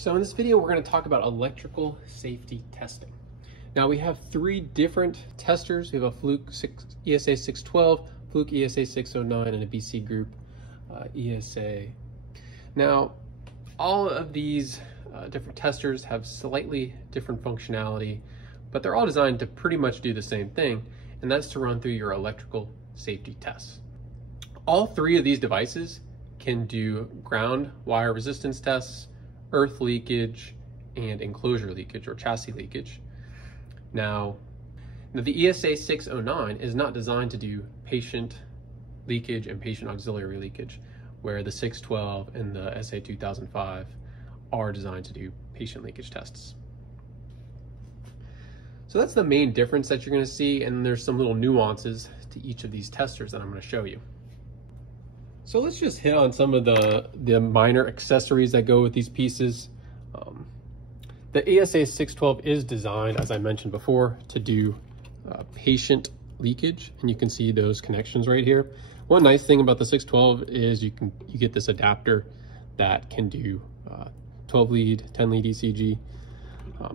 So in this video, we're going to talk about electrical safety testing. Now we have three different testers. We have a Fluke ESA 612, Fluke ESA 609, and a BC Group ESA. Now, all of these different testers have slightly different functionality, but they're all designed to pretty much do the same thing, and that's to run through your electrical safety tests. All three of these devices can do ground wire resistance tests, earth leakage, and enclosure leakage or chassis leakage. Now the ESA 609 is not designed to do patient leakage and patient auxiliary leakage, where the 612 and the SA 2005 are designed to do patient leakage tests. So that's the main difference that you're going to see, and there's some little nuances to each of these testers that I'm going to show you. So let's just hit on some of the minor accessories that go with these pieces. The ESA 612 is designed, as I mentioned before, to do patient leakage, and you can see those connections right here. One nice thing about the 612 is you get this adapter that can do 12 lead, 10 lead ECG.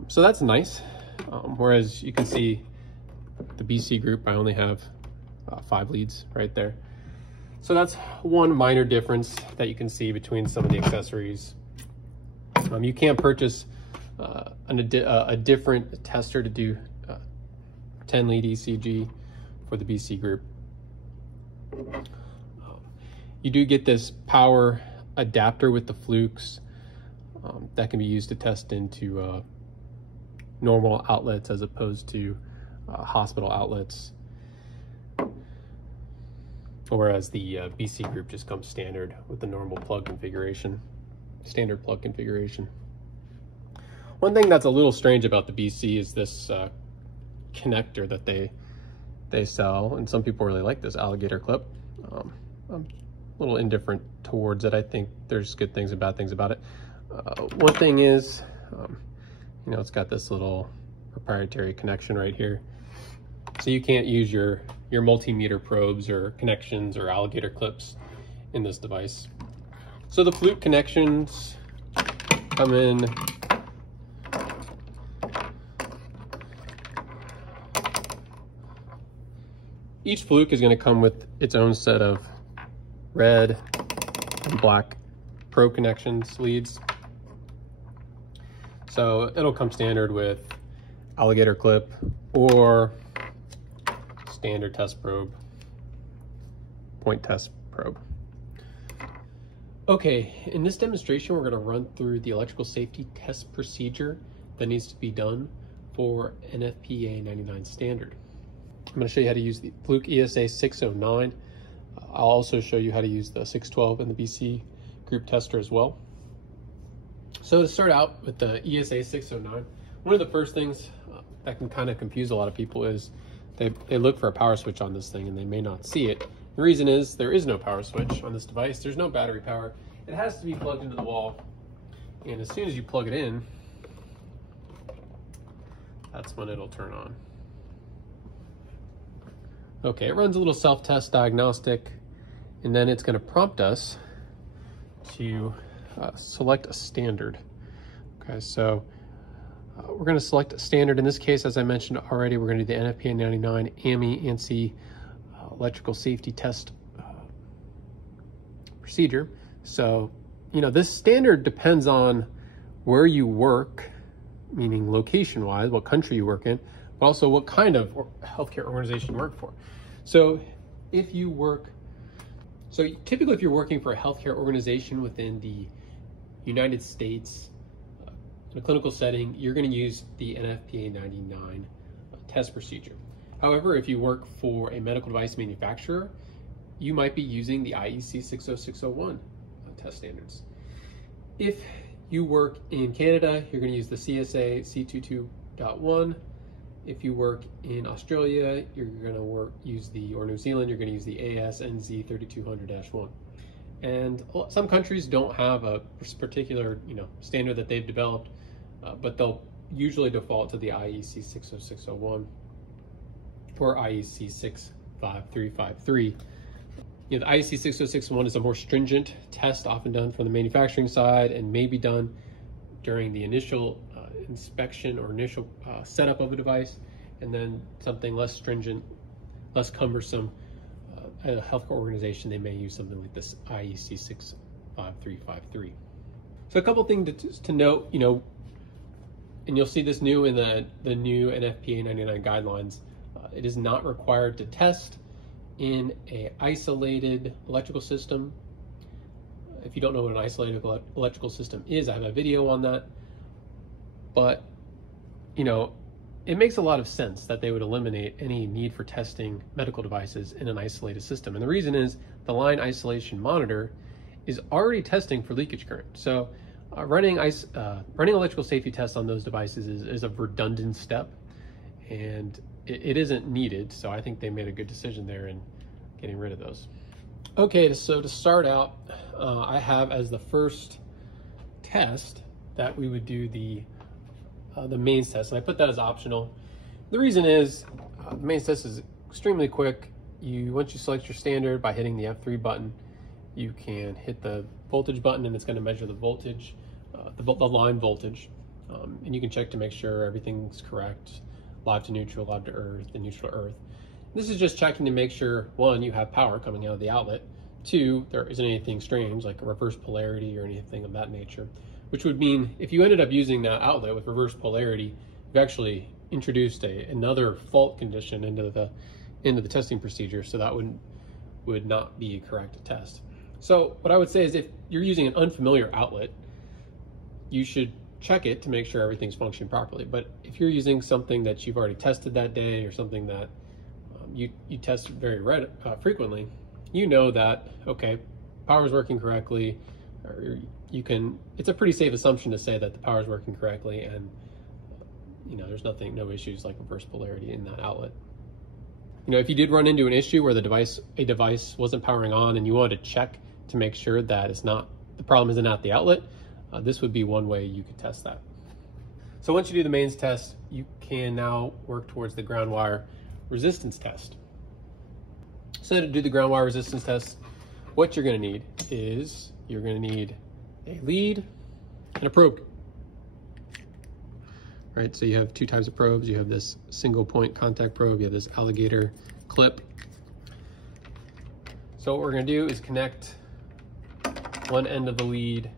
So that's nice. Whereas you can see the BC Group, I only have 5 leads right there. So that's one minor difference that you can see between some of the accessories. You can purchase a different tester to do 10 lead ECG for the BC Group. You do get this power adapter with the Flukes that can be used to test into normal outlets as opposed to hospital outlets. Whereas the BC Group just comes standard with the normal plug configuration, standard plug configuration. One thing that's a little strange about the BC is this connector that they sell, and some people really like this Alligator clip. I'm a little indifferent towards it. I think there's good things and bad things about it. One thing is, it's got this little proprietary connection right here. So you can't use your multimeter probes or connections or Alligator clips in this device. So the Fluke connections come in each Fluke is going to come with its own set of red and black probe connections leads. So it'll come standard with Alligator clip or standard test probe, point test probe. Okay, in this demonstration, we're going to run through the electrical safety test procedure that needs to be done for NFPA99 standard. I'm going to show you how to use the Fluke ESA 609. I'll also show you how to use the 612 and the BC Group tester as well. So to start out with the ESA 609, one of the first things that can kind of confuse a lot of people is they look for a power switch on this thing and they may not see it. The reason is there is no power switch on this device. There's no battery power. It has to be plugged into the wall. And as soon as you plug it in, that's when it'll turn on. Okay, it runs a little self-test diagnostic, and then it's going to prompt us to select a standard. Okay, so we're going to select a standard. In this case, as I mentioned already, we're going to do the NFPA99 ANSI electrical safety test procedure. So, this standard depends on where you work, meaning location-wise, what country you work in, but also what kind of healthcare organization you work for. So typically if you're working for a healthcare organization within the United States, in a clinical setting, you're going to use the NFPA99 test procedure. However, if you work for a medical device manufacturer, you might be using the IEC 60601 test standards. If you work in Canada, you're going to use the CSA C22.1. If you work in Australia, you're going to or New Zealand, you're going to use the ASNZ 3200-1. And some countries don't have a particular, standard that they've developed, but they'll usually default to the IEC 60601 or IEC 65353. The IEC 60601 is a more stringent test, often done from the manufacturing side and may be done during the initial inspection or initial setup of a device, and then something less stringent, less cumbersome. At a healthcare organization, they may use something like this IEC 65353. So a couple things to note, and you'll see this new in the new NFPA99 guidelines. It is not required to test in an isolated electrical system. If you don't know what an isolated electrical system is, I have a video on that. But, it makes a lot of sense that they would eliminate any need for testing medical devices in an isolated system. And the reason is the line isolation monitor is already testing for leakage current. So running electrical safety tests on those devices is a redundant step, and it isn't needed. So I think they made a good decision there in getting rid of those. Okay, so to start out, I have as the first test that we would do the mains test, and I put that as optional. The reason is the mains test is extremely quick. Once you select your standard by hitting the F3 button, you can hit the voltage button, and it's going to measure the voltage, the line voltage, and you can check to make sure everything's correct, live to neutral, live to earth, and neutral to earth. This is just checking to make sure, one, you have power coming out of the outlet, two, there isn't anything strange like a reverse polarity or anything of that nature, which would mean if you ended up using that outlet with reverse polarity, you've actually introduced another fault condition into the testing procedure, so that would not be correct to test. So what I would say is if you're using an unfamiliar outlet, you should check it to make sure everything's functioning properly. But if you're using something that you've already tested that day or something that you test very frequently, you know that, okay, power's working correctly, or it's a pretty safe assumption to say that the power is working correctly, and there's no issues like reverse polarity in that outlet. If you did run into an issue where a device wasn't powering on and you wanted to check to make sure that the problem isn't at the outlet, this would be one way you could test that. So once you do the mains test, you can now work towards the ground wire resistance test. So to do the ground wire resistance test, what you're going to need is you're going to need a lead and a probe. Right, so you have two types of probes. You have this single point contact probe, you have this Alligator clip. So what we're going to do is connect one end of the lead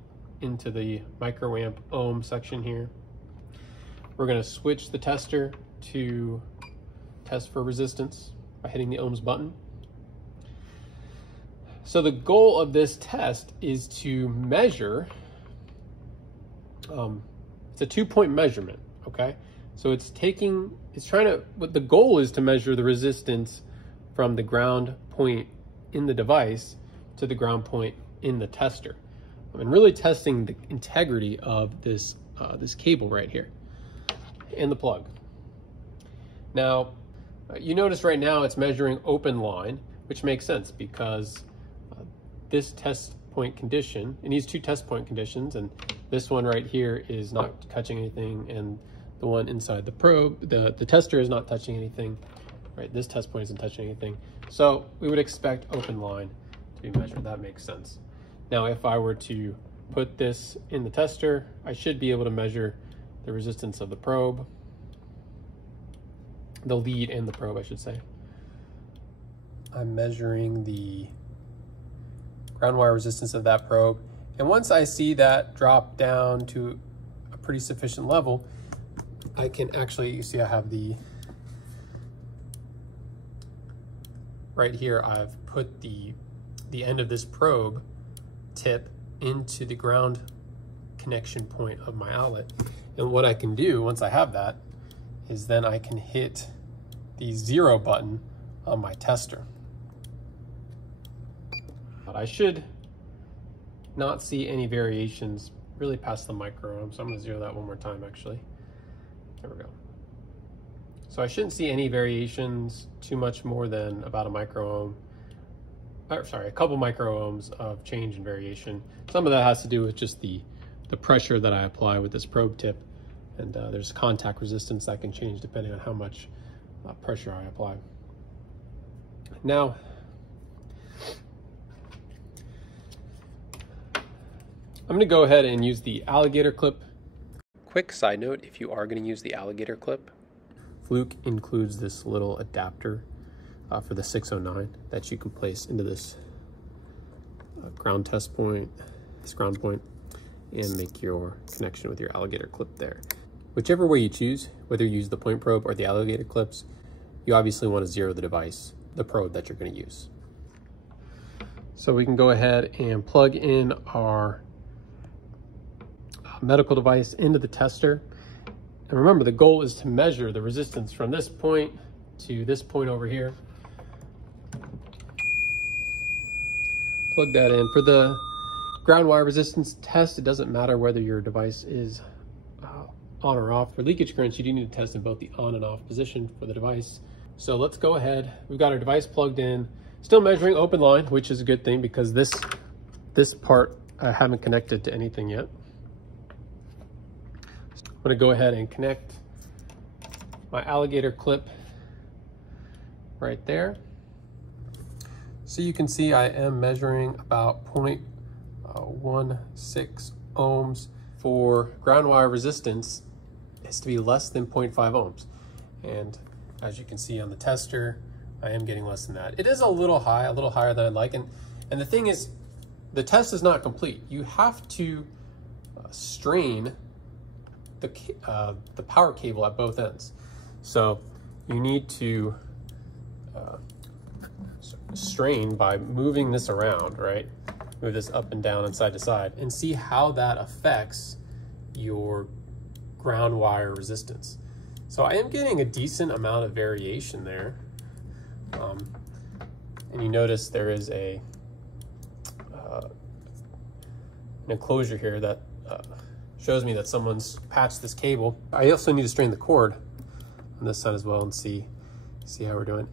into the microamp ohm section here. We're going to switch the tester to test for resistance by hitting the ohms button. So the goal of this test is to measure, it's a 2-point measurement, okay? So the goal is to measure the resistance from the ground point in the device to the ground point in the tester. And really testing the integrity of this cable right here and the plug. Now, you notice right now it's measuring open line, which makes sense because this test point condition, it needs two test point conditions, and this one right here is not touching anything, and the one inside the probe, the tester is not touching anything, right? This test point isn't touching anything. So we would expect open line to be measured. That makes sense. Now, if I were to put this in the tester, I should be able to measure the resistance of the probe, the lead and the probe, I should say. I'm measuring the ground wire resistance of that probe. And once I see that drop down to a pretty sufficient level, I can actually, you see I have right here, I've put the end of this probe tip into the ground connection point of my outlet. And what I can do once I have that is then I can hit the 0 button on my tester. But I should not see any variations really past the micro ohm. So I'm going to 0 that one more time actually. There we go. So I shouldn't see any variations too much more than about a micro ohm. Sorry, a couple micro ohms of change and variation. Some of that has to do with just the pressure that I apply with this probe tip, and there's contact resistance that can change depending on how much pressure I apply. Now, I'm going to go ahead and use the Alligator clip quick side note, if you are going to use the Alligator clip, Fluke includes this little adapter for the 609 that you can place into this ground test point, this ground point, and make your connection with your Alligator clip there. Whichever way you choose, whether you use the point probe or the Alligator clips, you obviously want to zero the device, the probe that you're going to use. So we can go ahead and plug in our medical device into the tester. And remember, the goal is to measure the resistance from this point to this point over here. Plug that in. For the ground wire resistance test, it doesn't matter whether your device is on or off. For leakage currents, you do need to test in both the on and off position for the device. So let's go ahead. We've got our device plugged in, still measuring open line, which is a good thing because this part I haven't connected to anything yet. I'm going to go ahead and connect my Alligator clip right there. So you can see I am measuring about 0.16 ohms. For ground wire resistance, it's to be less than 0.5 ohms. And as you can see on the tester, I am getting less than that. It is a little high, a little higher than I'd like. And the thing is, the test is not complete. You have to strain the power cable at both ends. So you need to strain by moving this around, right? Move this up and down and side to side and see how that affects your ground wire resistance. So I am getting a decent amount of variation there. And you notice there is an enclosure here that shows me that someone's patched this cable. I also need to strain the cord on this side as well and see how we're doing.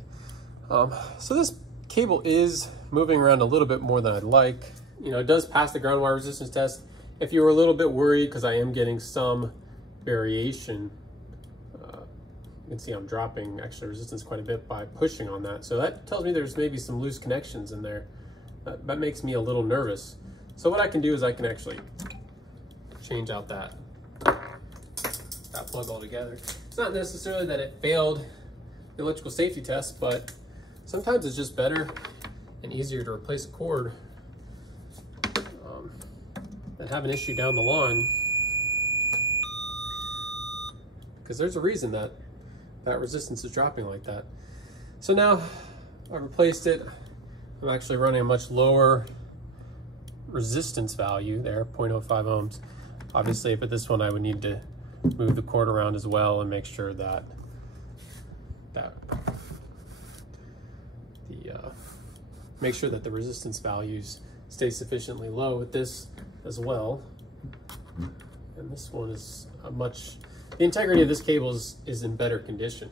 So this cable is moving around a little bit more than I'd like. You know, it does pass the ground wire resistance test. If you were a little bit worried, because I am getting some variation, you can see I'm dropping actually resistance quite a bit by pushing on that. So that tells me there's maybe some loose connections in there. That makes me a little nervous. So what I can do is I can actually change out that plug altogether. It's not necessarily that it failed the electrical safety test, but sometimes it's just better and easier to replace a cord than have an issue down the line. Because there's a reason that resistance is dropping like that. So now I replaced it. I'm actually running a much lower resistance value there, 0.05 ohms. Obviously, but this one I would need to move the cord around as well and make sure that the resistance values stay sufficiently low with this as well. And this one is the integrity of this cable is in better condition.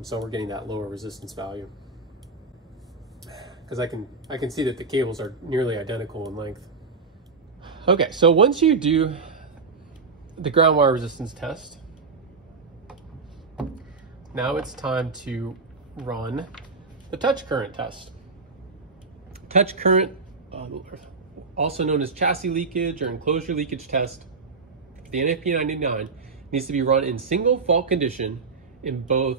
So we're getting that lower resistance value. Because I can see that the cables are nearly identical in length. Okay, so once you do the ground wire resistance test, now it's time to run the touch current test. Touch current, also known as chassis leakage or enclosure leakage test, the NFPA99 needs to be run in single fault condition in both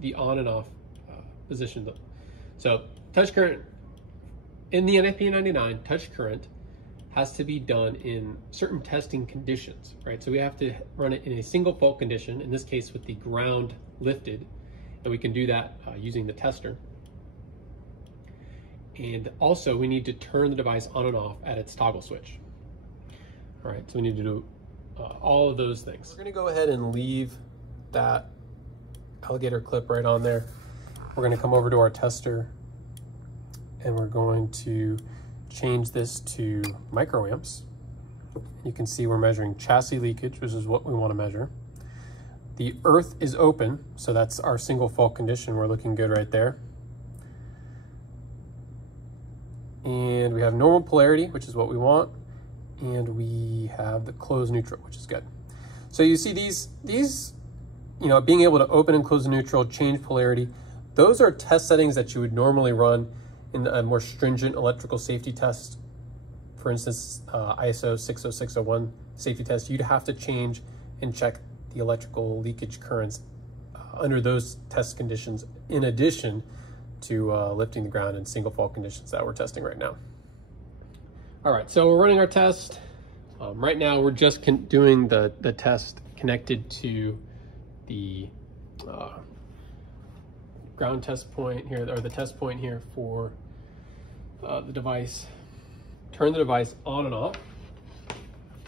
the on and off positions. So touch current in the NFPA99, touch current has to be done in certain testing conditions, right? So we have to run it in a single fault condition, in this case with the ground lifted, and we can do that using the tester. And also we need to turn the device on and off at its toggle switch. All right, so we need to do all of those things. We're gonna go ahead and leave that Alligator clip right on there. We're gonna come over to our tester and we're going to change this to microamps. You can see we're measuring chassis leakage, which is what we want to measure. The earth is open, so that's our single fault condition. We're looking good right there. And we have normal polarity, which is what we want. And we have the closed neutral, which is good. So you see these, you know, being able to open and close the neutral, change polarity, those are test settings that you would normally run in a more stringent electrical safety test. For instance, ISO 60601 safety test, you'd have to change and check the electrical leakage currents under those test conditions, in addition to lifting the ground in single fault conditions that we're testing right now. All right, so we're running our test. Right now we're just doing the test connected to the ground test point here, or the test point here for the device. Turn the device on and off.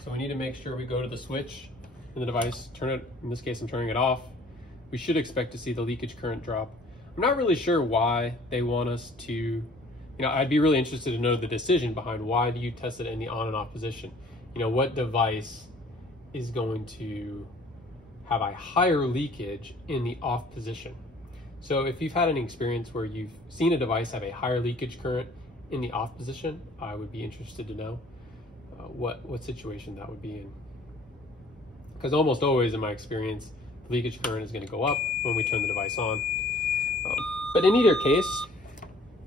So we need to make sure we go to the switch in the device, turn it, in this case I'm turning it off. We should expect to see the leakage current drop. I'm not really sure why they want us to, I'd be really interested to know the decision behind why do you test it in the on and off position. What device is going to have a higher leakage in the off position? So if you've had any experience where you've seen a device have a higher leakage current in the off position, I would be interested to know what situation that would be in. Because almost always in my experience, the leakage current is going to go up when we turn the device on. But in either case,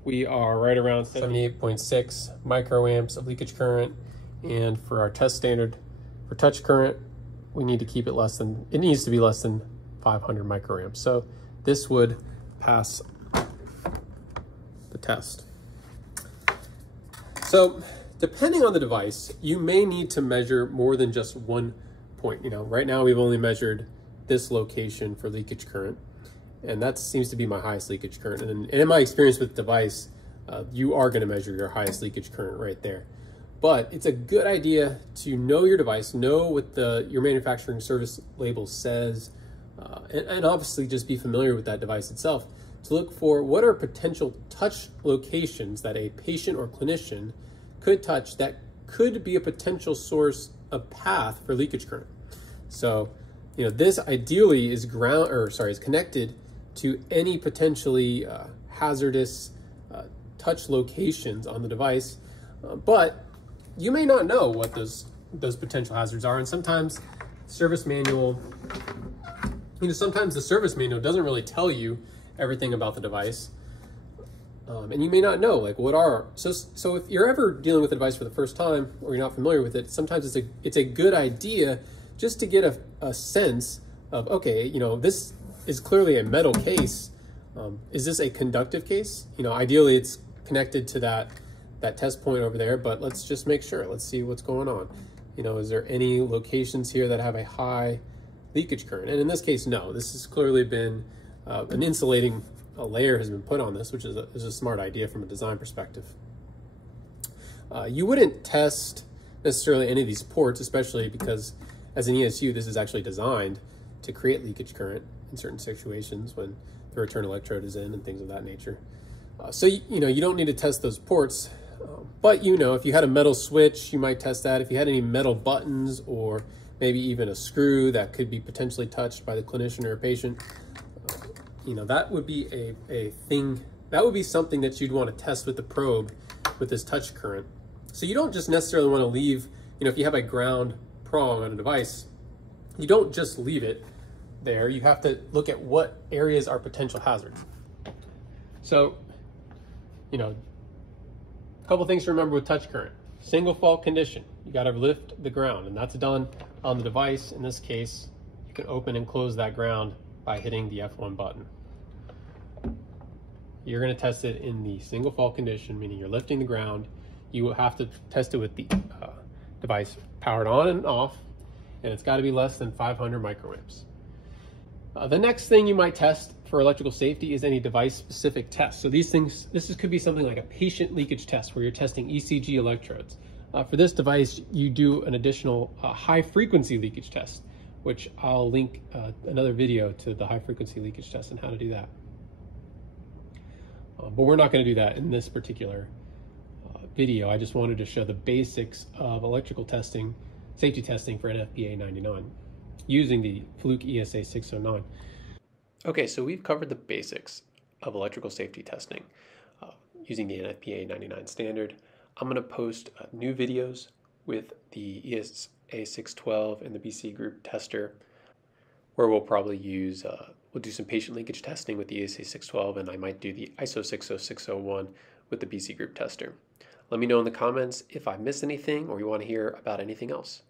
we are right around 78.6 microamps of leakage current. And for our test standard for touch current, we need to keep it needs to be less than 500 microamps. So this would pass the test. So depending on the device, you may need to measure more than just one point. Right now we've only measured this location for leakage current, and that seems to be my highest leakage current. And in my experience with the device, you are going to measure your highest leakage current right there. But it's a good idea to know your device, know what your manufacturing service label says, and obviously just be familiar with that device itself to look for what are potential touch locations that a patient or clinician could touch that could be a potential source of path for leakage current. So, this ideally is is connected to any potentially hazardous touch locations on the device, but you may not know what those potential hazards are, and sometimes service manual, sometimes the service manual doesn't really tell you everything about the device, and you may not know what are. So if you're ever dealing with a device for the first time or you're not familiar with it, sometimes it's a good idea just to get a sense of, okay, this is clearly a metal case. Is this a conductive case? Ideally it's connected to that test point over there, but let's just make sure. Let's see what's going on. Is there any locations here that have a high leakage current? And in this case, no. This has clearly been an insulating layer has been put on this, which is a smart idea from a design perspective. You wouldn't test necessarily any of these ports, especially because as an ESU, this is actually designed to create leakage current in certain situations when the return electrode is in and things of that nature. So you don't need to test those ports. But if you had a metal switch, you might test that. If you had any metal buttons or maybe even a screw that could be potentially touched by the clinician or a patient, that would be a thing, that would be something that you'd want to test with the probe with this touch current. So you don't just necessarily want to leave, if you have a ground prong on a device, you don't just leave it there. You have to look at what areas are potential hazards. So, a couple things to remember with touch current. Single fault condition, you got to lift the ground, and that's done on the device. In this case, you can open and close that ground by hitting the F1 button. You're going to test it in the single fault condition, meaning you're lifting the ground. You will have to test it with the device powered on and off, and it's got to be less than 500 microamps. The next thing you might test for electrical safety is any device-specific test. So these things, could be something like a patient leakage test where you're testing ECG electrodes. For this device, you do an additional high-frequency leakage test, which I'll link another video to the high-frequency leakage test and how to do that. But we're not going to do that in this particular video. I just wanted to show the basics of electrical testing, safety testing for NFPA99 using the Fluke ESA 609. Okay, so we've covered the basics of electrical safety testing using the NFPA99 standard. I'm going to post new videos with the ESA 612 and the BC group tester, where we'll probably use, we'll do some patient leakage testing with the ESA 612, and I might do the ISO 60601 with the BC group tester. Let me know in the comments if I missed anything or you want to hear about anything else.